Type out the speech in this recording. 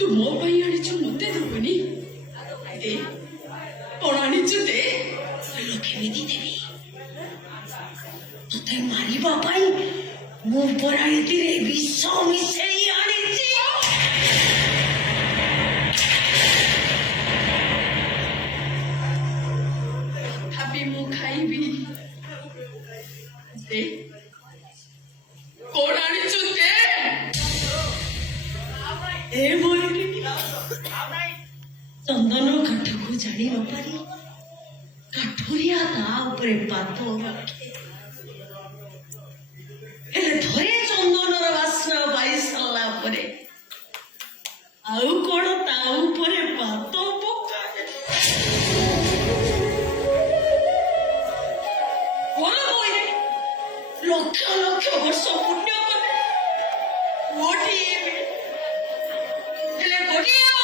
ତୁ ମୋ ପାଇଁ ଆଣିଛୁ ମତେ ଦେବୁନି? ଦେ, କଣ ଆଣିଛୁ ଦେ। କେମିତି ଦେବି? ତତେ ମାରିବା ପାଇଁ ମୁଁ ପରା ଏଥିରେ ବିଷ ମିଶେଇ ଆଣିଛି। ତଥାପି ମୁଁ ଖାଇବି। ଦେ, କଣ ଆଣିଛୁ ଦେ। ଏ ମୟୁରୀ ଚନ୍ଦନ କାଠକୁ ଜାଣି ନ ପାରି କାଠୁରିଆ ତା ଉପରେ ପାଦ ରଖେ। ହେଲେ ଥରେ ଚନ୍ଦନର ବାସ୍ନା ପାଇ ସାରିଲା ପରେ ଆଉ କଣ ତା ଉପରେ ପାଦ ପକାଏ? ଲକ୍ଷ ଲକ୍ଷ ବର୍ଷ ପୁଣ୍ୟ କଲେ ଗୋଟିଏ ହେଲେ ଗୋଟିଏ